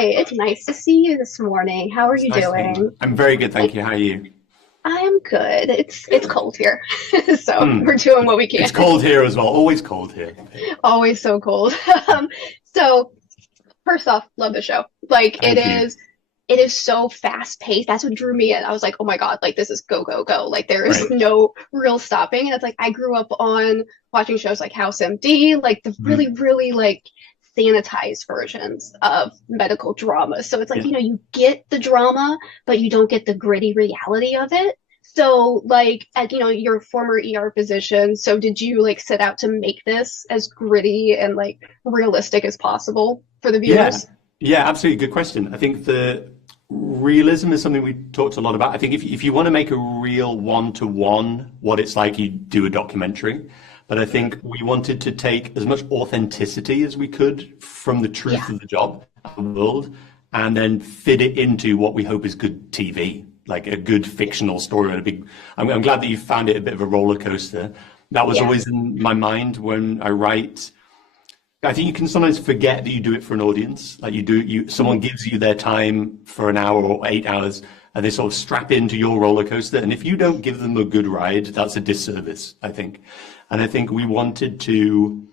Hi, it's nice to see you this morning. How are It's you nice to meet you. doing? I'm very good, thank you. How are you? I am good. It's Good. cold here, so Hmm. we're doing what we It's can. cold here as well. Always cold here. Always so cold. So first off, love the show. Like Thank you. it is so fast paced. That's what drew me in. I was like, oh my God, like this is go, go, go. Like there is Great. no real stopping. And it's like I grew up on watching shows like House MD, like the really, Hmm. really like sanitized versions of medical drama. So it's like, Yeah. you get the drama, but you don't get the gritty reality of it. So like at your former ER position, so did you like set out to make this as gritty and like realistic as possible for the Yeah. viewers? Yeah, absolutely. Good question. I think the realism is something we talked a lot about. I think if you want to make a real one-to-one, what it's like, you do a documentary. But I think we wanted to take as much authenticity as we could from the Yeah. truth of the job and the world, and then fit it into what we hope is good TV, like a good fictional story. And a big. I'm glad that you found it a bit of a roller coaster. That was Yeah. always in my mind when I write. I think you can sometimes forget that you do it for an audience. Like someone Mhm. gives you their time for an hour or 8 hours, and they sort of strap into your roller coaster. And if you don't give them a good ride, that's a disservice, I think. And I think we wanted to,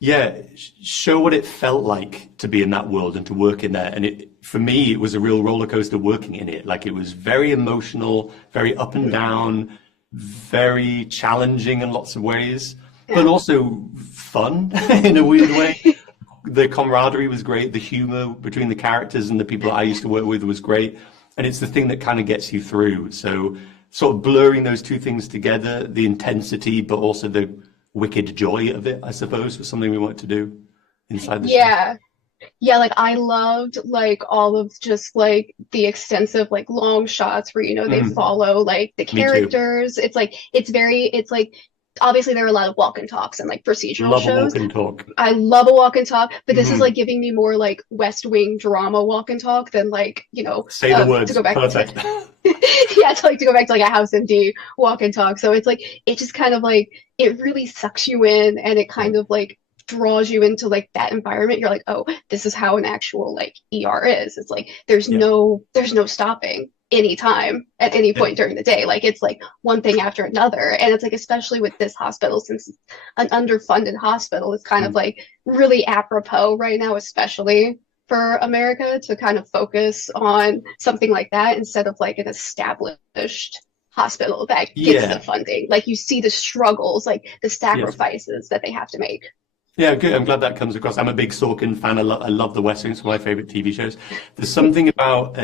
yeah, show what it felt like to be in that world and to work in there. And for me, it was a real roller coaster working in it. Like it was very emotional, very up and Mhm. down, very challenging in lots of ways, but Yeah. also fun in a weird way. The camaraderie was great. The humor between the characters and the people that I used to work with was great. And it's the thing that kind of gets you through. So sort of blurring those two things together, the intensity, but also the wicked joy of it, I suppose, was something we wanted to do inside the show. Yeah. Yeah, like I loved like all of just like the extensive like long shots where they Mm, follow like the me too. characters. It's like obviously there are a lot of walk and talks and like procedural Love a shows. walk and talk. I love a walk and talk, but this is like Mm. giving me more like West Wing drama walk and talk than like, Say the to words. go back to Perfect. yeah, to go back to like a House MD walk and talk. So it's like it just kind of like it really sucks you in and it Yeah. kind of like draws you into like that environment. You're like, oh, this is how an actual like ER is. It's like Yeah. there's no stopping any time at any Yeah. point during the day. Like it's like one thing after another. And it's like especially with this hospital, since it's an underfunded hospital, it's kind of Mm. like really apropos right now, especially for America to kind of focus on something like that instead of like an established hospital that gets the Yeah. funding. Like you see the struggles, like the Yes. sacrifices that they have to make. Yeah, good. I'm glad that comes across. I'm a big Sorkin fan. I love The West Wing. It's one of my favorite TV shows. There's something about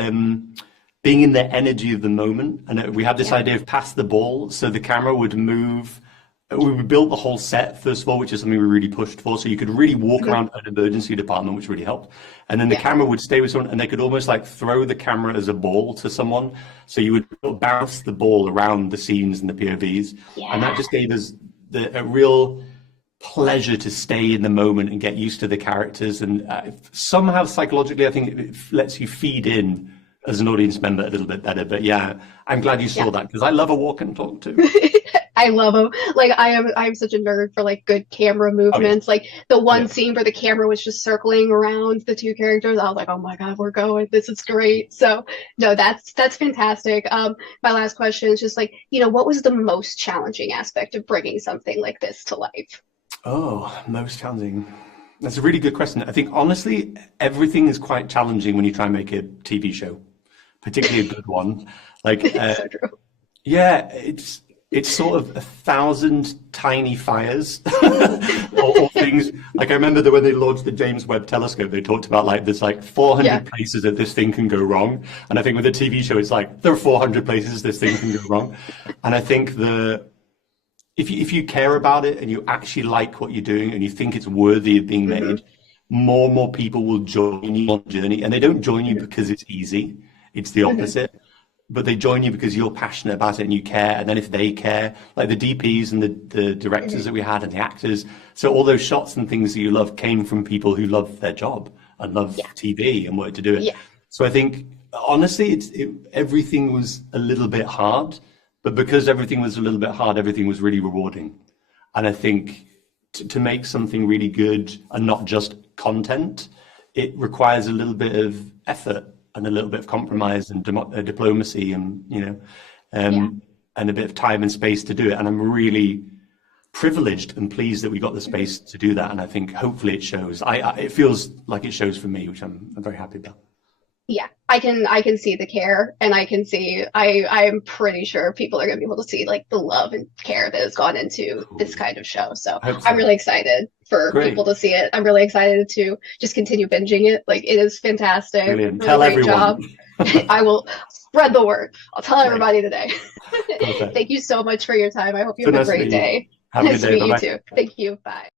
being in the energy of the moment. And we had this Yeah. idea of pass the ball. So the camera would move. We built the whole set, first of all, which is something we really pushed for. So you could really walk Mhm. around an emergency department, which really helped. And then the Yeah. camera would stay with someone and they could almost like throw the camera as a ball to someone. So you would bounce the ball around the scenes and the POVs. And that Yeah. just gave us a real pleasure to stay in the moment and get used to the characters. And somehow psychologically, I think it lets you feed in as an audience member a little bit better. But yeah, I'm glad you Yeah. saw that because I love a walk and talk too. I love them. Like I'm such a nerd for like good camera Oh yeah, movements. Like the one yeah. scene where the camera was just circling around the two characters, I was like, oh my God, we're going. This is great. So no, that's fantastic. My last question is just like, what was the most challenging aspect of bringing something like this to life? Oh, most challenging. That's a really good question. I think honestly, everything is quite challenging when you try and make a TV show, particularly a good one. Like, So true. yeah, it's sort of 1,000 tiny fires or things. Like I remember that when they launched the James Webb Telescope, they talked about like there's like Yeah. 400 places that this thing can go wrong. And I think with a TV show, it's like there are 400 places this thing can go wrong. And I think if you care about it and you actually like what you're doing and you think it's worthy of being Hmm. made, more and more people will join you on the journey. And they don't join you because it's easy. It's the Hmm. opposite. But they join you because you're passionate about it and you care. And then if they care, like the DPs and the directors Hmm. that we had and the actors, so all those shots and things that you love came from people who love their job and love Yeah. TV and wanted to do it. Yeah. So I think honestly, everything was a little bit hard, but because everything was a little bit hard, everything was really rewarding. And I think to make something really good and not just content it requires a little bit of effort and a little bit of compromise and diplomacy, and Yeah. and a bit of time and space to do it. And I'm really privileged and pleased that we got the space to do that. And I think hopefully it shows. It feels like it shows for me, which I'm very happy about. Yeah, I can see the care, and I can see I'm pretty sure people are gonna be able to see like the love and care that has gone into this Cool. kind of show. So I hope I'm so. really excited for Great. people to see it. I'm really excited to just continue binging it. Like it is fantastic. Brilliant. Really Tell great everyone. job. I will spread the word. I'll tell Great. everybody today. Perfect. Thank you so much for your time. I hope you So have a nice to great meet you. day. Have a good Nice to day. meet Bye you bye. too. Thank you. Bye.